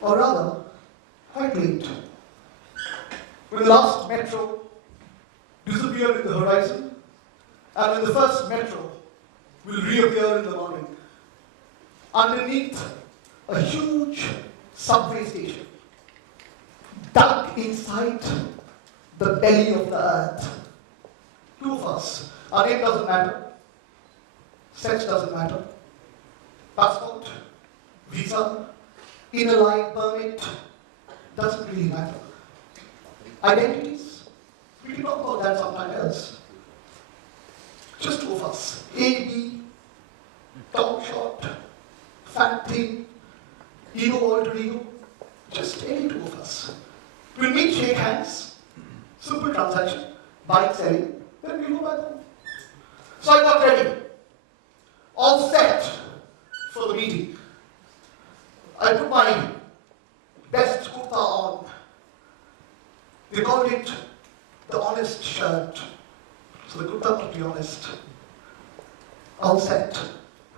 or rather, quite late. When the last metro disappeared in the horizon, and when the first metro will reappear in the morning, underneath a huge subway station, dug inside the belly of the earth. Two of us. Our name doesn't matter. Sex doesn't matter. Passport, visa, inner line permit, doesn't really matter. Identities, we can talk about that sometime else. Just two of us. A, B, tall, short, fat, thin, ego, alter ego. Just any two of us. We'll meet, shake hands, simple transaction, buying, selling, then we'll go back home. So I got ready, all set for the meeting. I put my best kurta on. They called it the honest shirt. So the kurta must be honest. All set,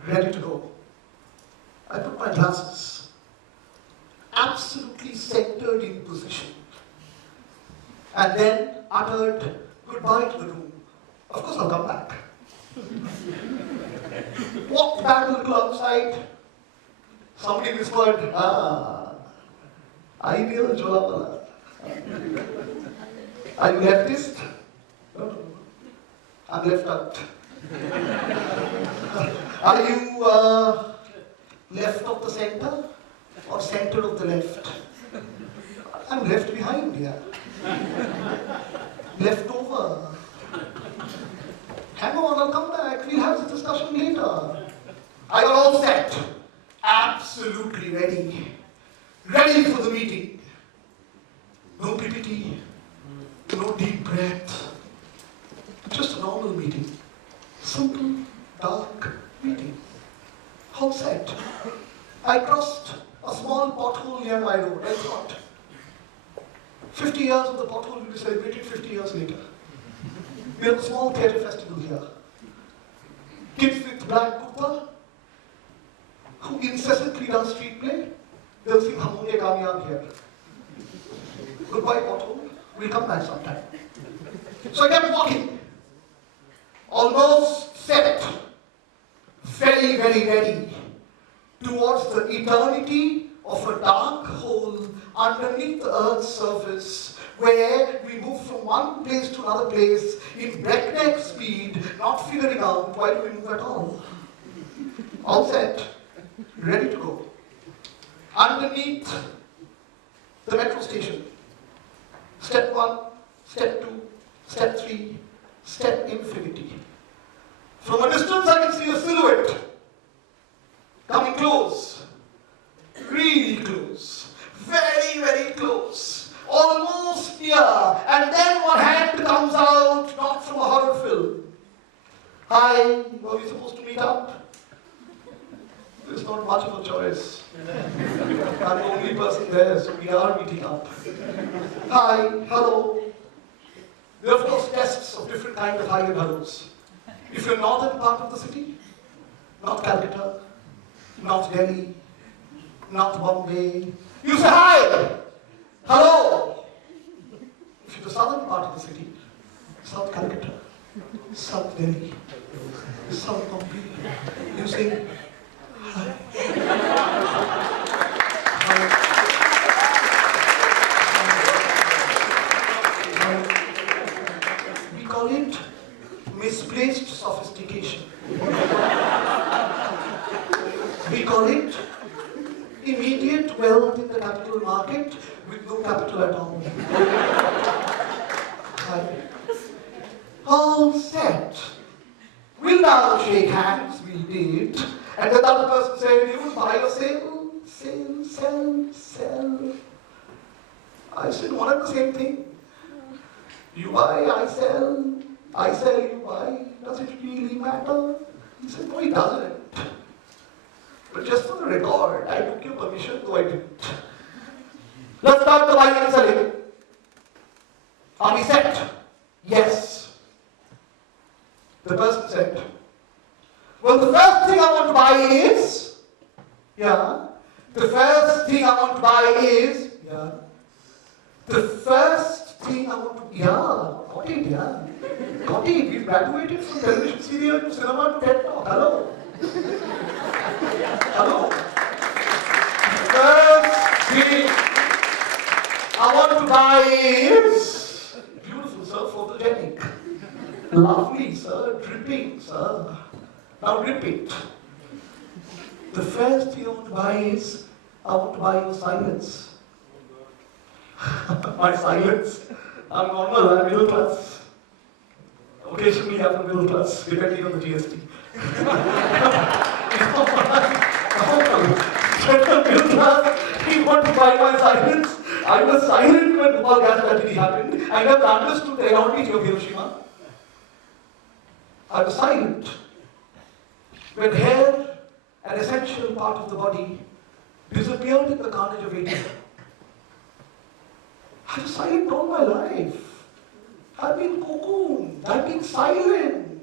ready to go. I put my glasses, absolutely centered in position, and then uttered goodbye to the room. Of course I'll come back. Walked back a little outside. Somebody whispered, ideal Jolapala. Are you leftist? No. I'm left out. Are you left of the center or center of the left? I'm left behind here. Left over. Hang on, I'll come back. We'll have this discussion later. I got all set. Absolutely ready. Ready for the meeting. No PPT. No deep breath. Just a normal meeting. Simple, dark meeting. All set. I crossed a small pothole near my road. I thought, 50 years of the pothole will be celebrated 50 years later. We have a small theatre festival here. Kids with black kurta, who incessantly does street play, they'll sing Hum Honge Kamyab here. Goodbye pothole, we'll come back sometime. So I kept walking, almost set, very, very ready, towards the eternity of a dark hole underneath the earth's surface, where we move from one place to another place in breakneck speed, not figuring out why do we move at all. All set, ready to go. Underneath the metro station, step 1, step 2, step 3, step infinity. From a distance I can see a silhouette coming close, really close, very, very close, almost near, and then one hand comes out, not from a horror film. Hi, were we supposed to meet up? There's not much of a choice. I'm the only person there, so we are meeting up. Hi, hello. There are of course tests of different kinds of hi and hellos. If you're northern part of the city, North Calcutta, North Delhi, North Bombay, you say hi, hello. If you're the southern part of the city, South Calcutta, South Delhi, South Bombay, you say hi. We call it misplaced sophistication. We call it immediate wealth in the capital market with no capital at all. All set. We'll now shake hands, we did. And then the other person said, you will buy or sell? Sell, sell, sell. I said, one and the same thing. You buy, I sell, you buy. Does it really matter? He said, no, it doesn't. But just for the record, I took your permission, though I didn't. Let's start the buying and selling. Are we set? Yes. The person said, well, the first thing I want to buy is, the first first thing I want to buy is, the first thing I want to, got it, got it. We graduated from television serial to cinema to TED Talk. Hello. Hello. First thing I want to buy is, beautiful, sir, photogenic. Lovely, sir, dripping, sir. Now repeat. The first thing I want to buy is, I want to buy your silence. My silence. I'm normal, I'm middle class. Occasionally I'm middle class, depending on the GST. Middle class, he want to buy my silence. I was silent when Bhopal gas tragedy happened. I never understood the enormity of Hiroshima. I was silent. When hair, an essential part of the body, disappeared in the carnage of 80. I was silent all my life. I've been cocooned. I've been silent.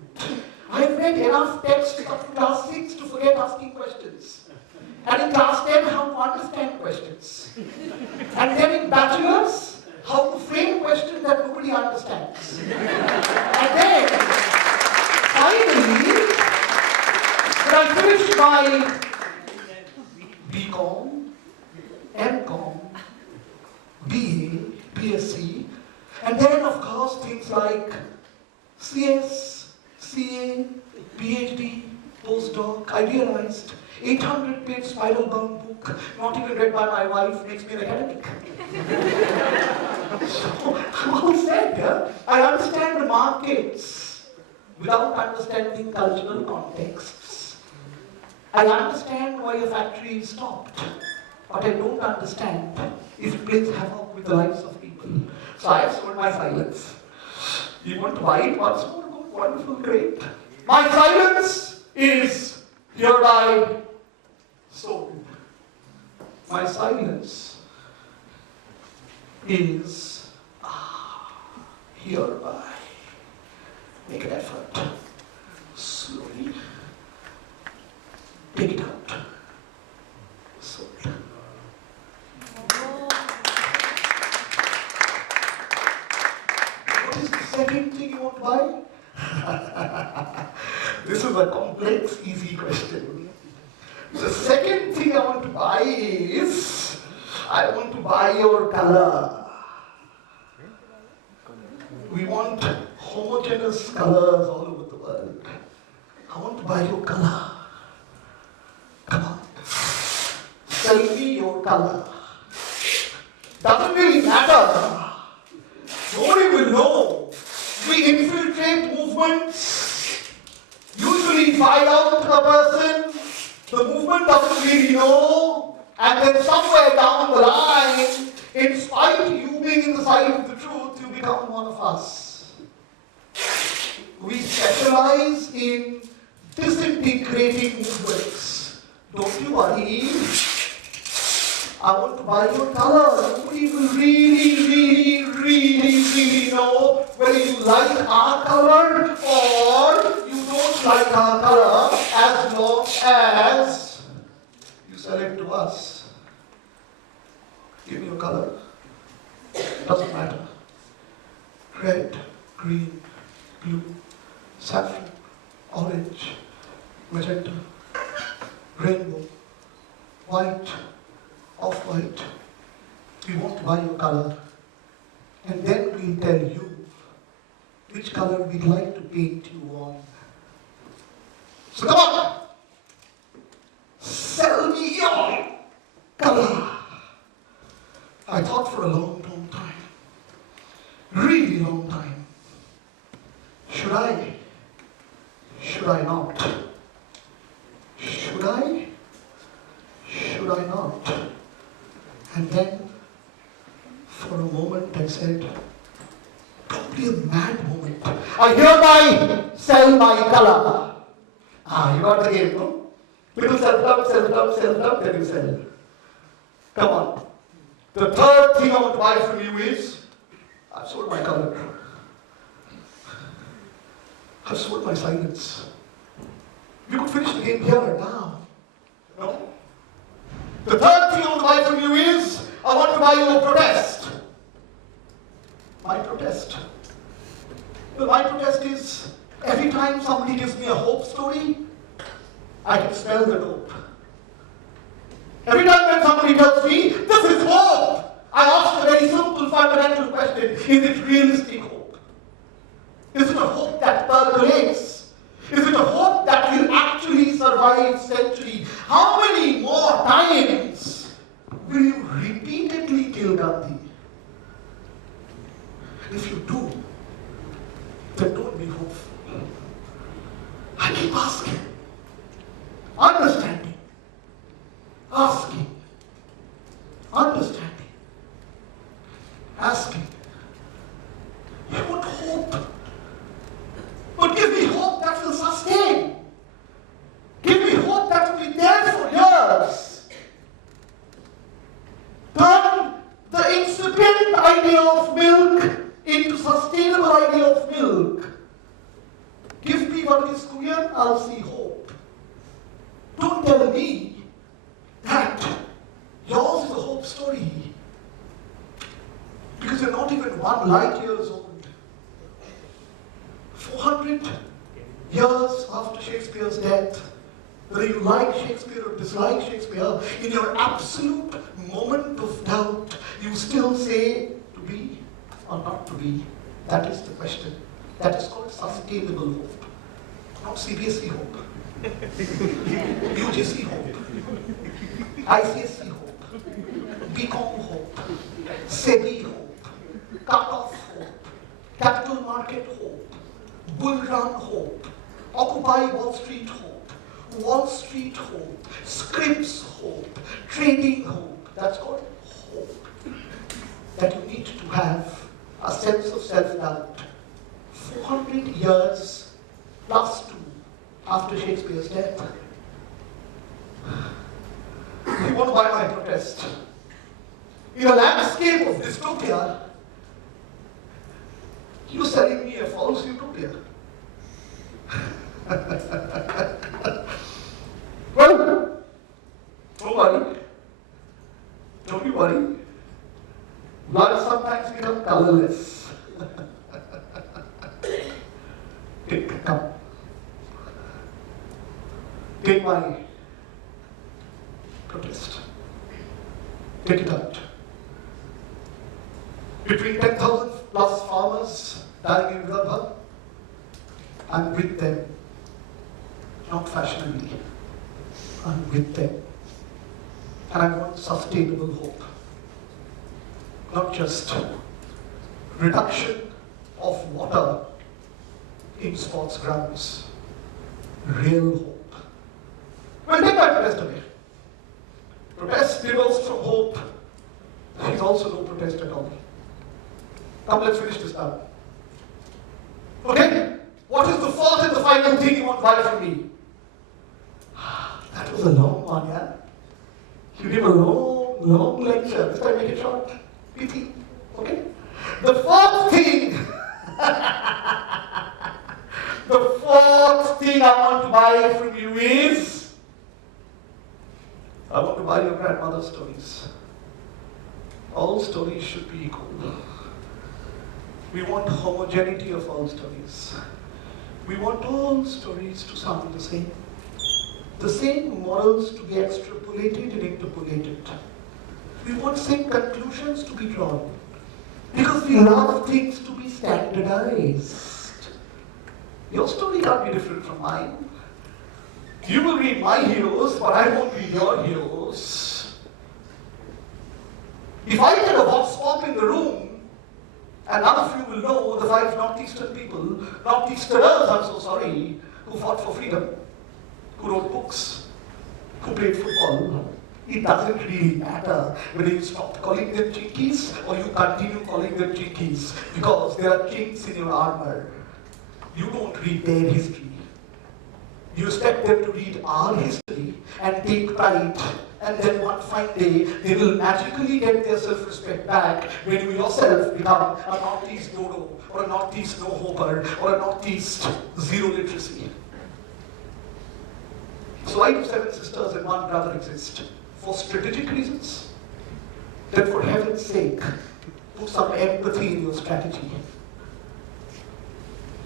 I've read enough texts up to class 6 to forget asking questions. And in class 10, how to understand questions. And then in bachelor's, how to frame questions that nobody understands. And then, finally, when I finished my BCom, MCom, BA, BSc, and then of course things like CS, CA, PhD, postdoc, I realized 800-page spiral-bound book, not even read by my wife, makes me an academic. So, I'm all set, yeah? I understand the markets without understanding cultural contexts. I understand why a factory is stopped, but I don't understand if it plays havoc with the lives of people. So I have sold my silence. You want to buy it once more? Good, wonderful, great. My silence is hereby sold. My silence is hereby. Make an effort. Slowly. Take it out. Sold. What is the second thing you want to buy? This is a complex, easy question. The second thing I want to buy is, I want to buy your color. We want homogeneous colors all over the world. I want to buy your color. Come on. Tell me your color. Doesn't really matter. Nobody will know. We infiltrate movements. Usually find out a person. The movement doesn't really know. And then somewhere down the line, in spite of you being in the side of the truth, you become one of us. We specialize in disintegrating movements. Don't you worry. I want to buy your color. Nobody will really know whether you like our color or you don't like our color, as long as you sell it to us. Give me your color. Doesn't matter. Red, green, blue, saffron, orange, magenta, rainbow, white, off-white. We want to buy your color. And then we'll tell you which color we'd like to paint you on. So come on! Sell me your color. I thought for a long time. Really long time. Should I? Should I not? Should I? Should I not? And then, for a moment, I said, probably a mad moment. I hereby sell my color. You got the game, no? Little self-love, then you sell. Come on. The third thing I want to buy from you is, I've sold my color. I've sold my silence. You could finish the game here, now. No? The third thing I want to buy from you is, I want to buy your protest. My protest. Well, my protest is, every time somebody gives me a hope story, I can smell the hope. Every time when somebody tells me, this is hope, I ask a very simple fundamental question, is it realistic hope? Is it a hope that percolates? Is it a hope that will actually survive century? How many more times will you repeatedly kill Gandhi? If you do, then don't be hopeful. I keep asking, understanding, asking, understanding, asking. You want hope, but give me hope that will sustain. Give me hope that will be there for years. Turn the incipient idea of milk into sustainable idea of milk. Give me what is Korean, I'll see hope. Don't tell me that yours is a hope story, because you're not even 1 light years old. 400 years after Shakespeare's death, whether you like Shakespeare or dislike Shakespeare, in your absolute moment of doubt, you still say to be or not to be. That is the question. That is called sustainable hope. Not CBSE hope. UGC hope. ICSE hope. BCom hope. SEBI hope. Cut-off hope. Capital market hope. Bull run hope. Occupy Wall Street hope. Wall Street hope. Scripps hope. Trading hope. That's called hope. That you need to have a sense of self-doubt. 400 years plus 2 after Shakespeare's death. You want to buy my protest? In a landscape of dystopia, you're selling me a false utopia. Well, don't worry. Don't you worry. Blood sometimes becomes colorless. Come. Take my protest. Take it out. Between 10,000 plus farmers dying in Vidarbha, I'm with them. Not fashionably. I'm with them. And I want sustainable hope. Not just reduction of water in sports grounds. Real hope. Well, take my protest away. Protest develops from hope. There's also no protest at all. Come, let's finish this now. Okay? What is the fourth and the final thing you want to buy from me? That was a long one, yeah? You give a long lecture. This time make it short. Pity. Okay? The fourth thing, the fourth thing I want to buy from you is, I want to buy your grandmother's stories. All stories should be equal. We want homogeneity of all stories. We want all stories to sound the same. The same morals to be extrapolated and interpolated. We want same conclusions to be drawn. Because we love things to be standardized. Your story can't be different from mine. You will be my heroes, but I won't be your heroes. If I get a vox pop in the room, and none of you will know the 5 Northeastern people, Northeasterners, I'm so sorry, who fought for freedom, who wrote books, who played football, it doesn't really matter whether you stop calling them chinkies or you continue calling them chinkies, because there are chinks in your armor. You don't read their history. You expect them to read our history and take pride, and then one fine day they will magically get their self-respect back when you yourself become a Northeast dodo, or a Northeast no-hoper, or a Northeast zero literacy. So why do 7 sisters and 1 brother exist? for strategic reasons, then for heaven's sake, put some empathy in your strategy.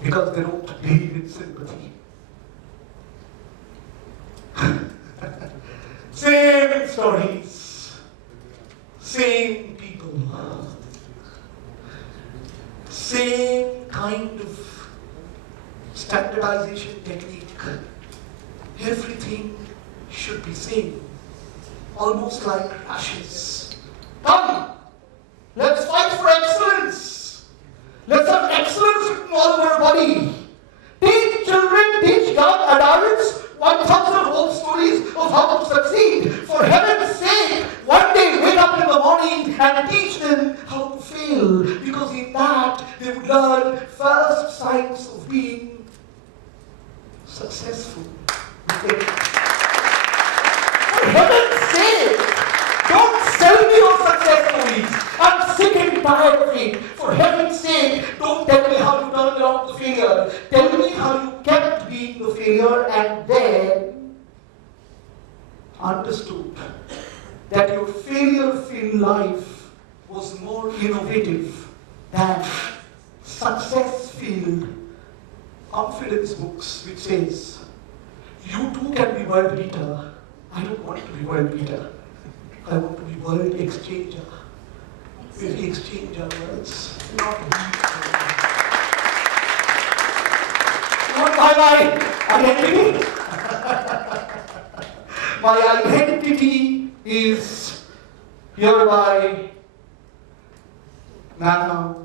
Because they don't believe in sympathy. Same stories, same people, same kind of standardization technique. Everything should be same, almost like ashes. Come, let's fight for excellence. Let's have excellence written all over our body. Teach children, teach young adults 1,000 whole stories of how to succeed. For heaven's sake, one day wake up in the morning and teach them how to fail. Because in that, they would learn first signs of being successful. For heaven's sake, don't sell me your success stories. I'm sick and tired of it. For heaven's sake, don't tell me how you turned around the failure. Tell me how you kept being the failure and then understood that your failure-filled life was more innovative than success-filled confidence books, which says, you too can be world beater. I don't want to be world beater. I want to be world exchanger. We exchange our words, not beat. Not my identity. My identity is hereby now,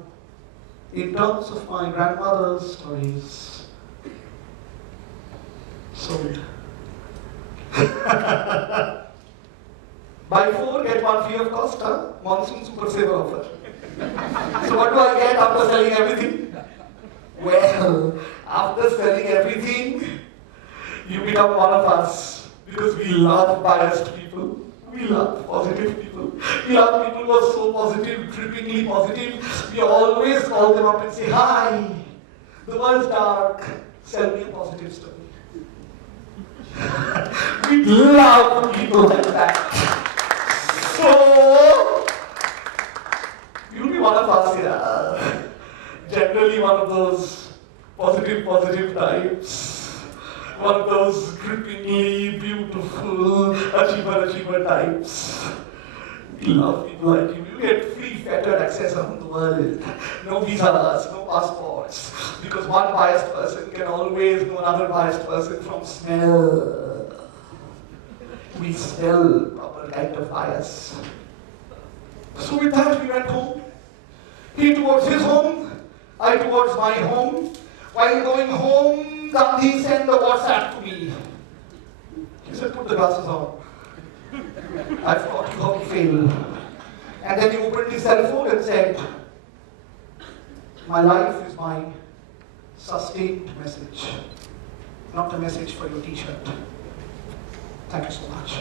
in terms of my grandmother's stories, sold. Buy 4, get 1 free of cost, monsoon super saver offer. So what do I get after selling everything? Well, after selling everything, you become one of us. Because we love biased people. We love positive people. We love people who are so positive, trippingly positive. We always call them up and say, hi, the world's dark, sell me a positive story. We love people like that. So, you'll be one of us here. Generally one of those positive types. One of those drippingly beautiful achiever types. We love people like you. You get free fettered access around the world. No visas, no passports. Because one biased person can always know another biased person from smell. We smell proper kind of bias. So with that, we went home. He towards his home, I towards my home. While going home, Gandhi sent a WhatsApp to me. He said, put the glasses on. I've taught you how to fail. And then he opened his cell phone and said, my life is my sustained message, not a message for your t-shirt. Thank you so much.